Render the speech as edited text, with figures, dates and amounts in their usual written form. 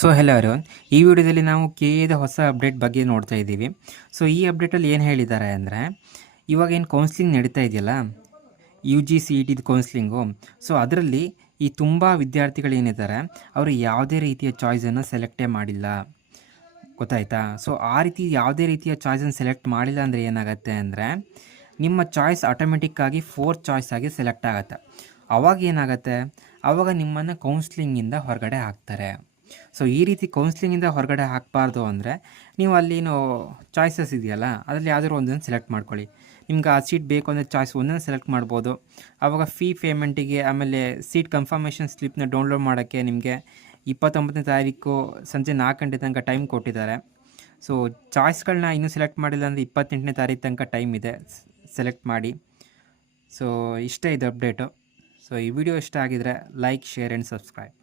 So hello everyone, ಈ ವಿಡಿಯೋದಲ್ಲಿ ನಾವು ಕೆಎದ ಹೊಸ ಅಪ್ಡೇಟ್ ಬಗ್ಗೆ ನೋಡ್ತಾ ಇದ್ದೀವಿ. ಸೊ ಈ ಅಪ್ಡೇಟಲ್ಲಿ ಏನು ಹೇಳಿದ್ದಾರೆ ಅಂದರೆ, ಇವಾಗ ಏನು ಕೌನ್ಸ್ಲಿಂಗ್ ನಡೀತಾ ಇದೆಯಲ್ಲ, ಯು ಜಿ ಸಿ ಇ ಟಿದು ಕೌನ್ಸ್ಲಿಂಗು. ಸೊ ಅದರಲ್ಲಿ ಈ ತುಂಬ ವಿದ್ಯಾರ್ಥಿಗಳೇನಿದ್ದಾರೆ ಅವರು ಯಾವುದೇ ರೀತಿಯ ಚಾಯ್ಸನ್ನು ಸೆಲೆಕ್ಟೇ ಮಾಡಿಲ್ಲ, ಗೊತ್ತಾಯ್ತಾ? ಸೊ ಆ ರೀತಿ ಯಾವುದೇ ರೀತಿಯ ಚಾಯ್ಸನ್ನು ಸೆಲೆಕ್ಟ್ ಮಾಡಿಲ್ಲ ಅಂದರೆ ಏನಾಗುತ್ತೆ ಅಂದರೆ, ನಿಮ್ಮ ಚಾಯ್ಸ್ ಆಟೋಮೆಟಿಕ್ಕಾಗಿ 4th ಚಾಯ್ಸ್ ಆಗಿ ಸೆಲೆಕ್ಟ್ ಆಗುತ್ತೆ. ಅವಾಗ ಏನಾಗುತ್ತೆ, ಆವಾಗ ನಿಮ್ಮನ್ನು ಕೌನ್ಸ್ಲಿಂಗಿಂದ ಹೊರಗಡೆ ಹಾಕ್ತಾರೆ. ಸೊ ಈ ರೀತಿ ಕೌನ್ಸ್ಲಿಂಗಿಂದ ಹೊರಗಡೆ ಹಾಕಬಾರ್ದು ಅಂದರೆ, ನೀವು ಅಲ್ಲಿನೂ ಚಾಯ್ಸಸ್ ಇದೆಯಲ್ಲ, ಅದರಲ್ಲಿ ಯಾವುದಾದ್ರು ಒಂದನ್ನು ಸೆಲೆಕ್ಟ್ ಮಾಡ್ಕೊಳ್ಳಿ. ನಿಮ್ಗೆ ಆ ಸೀಟ್ ಬೇಕು ಅಂದರೆ ಚಾಯ್ಸ್ ಒಂದನ್ನು ಸೆಲೆಕ್ಟ್ ಮಾಡ್ಬೋದು. ಆವಾಗ ಫೀ ಪೇಮೆಂಟಿಗೆ, ಆಮೇಲೆ ಸೀಟ್ ಕನ್ಫರ್ಮೇಷನ್ ಸ್ಲಿಪ್ನ ಡೌನ್ಲೋಡ್ ಮಾಡೋಕ್ಕೆ ನಿಮಗೆ 29ನೇ ತಾರೀಕು ಸಂಜೆ 4 ಗಂಟೆ ತನಕ ಟೈಮ್ ಕೊಟ್ಟಿದ್ದಾರೆ. ಸೊ ಚಾಯ್ಸ್ಗಳನ್ನ ಇನ್ನೂ ಸೆಲೆಕ್ಟ್ ಮಾಡಿಲ್ಲ ಅಂದರೆ 28ನೇ ತಾರೀಕು ತನಕ ಟೈಮ್ ಇದೆ, ಸೆಲೆಕ್ಟ್ ಮಾಡಿ. ಸೊ ಇಷ್ಟೇ ಇದು ಅಪ್ಡೇಟು. ಸೊ ಈ ವಿಡಿಯೋ ಇಷ್ಟ ಆಗಿದರೆ ಲೈಕ್, ಶೇರ್ ಆ್ಯಂಡ್ ಸಬ್ಸ್ಕ್ರೈಬ್.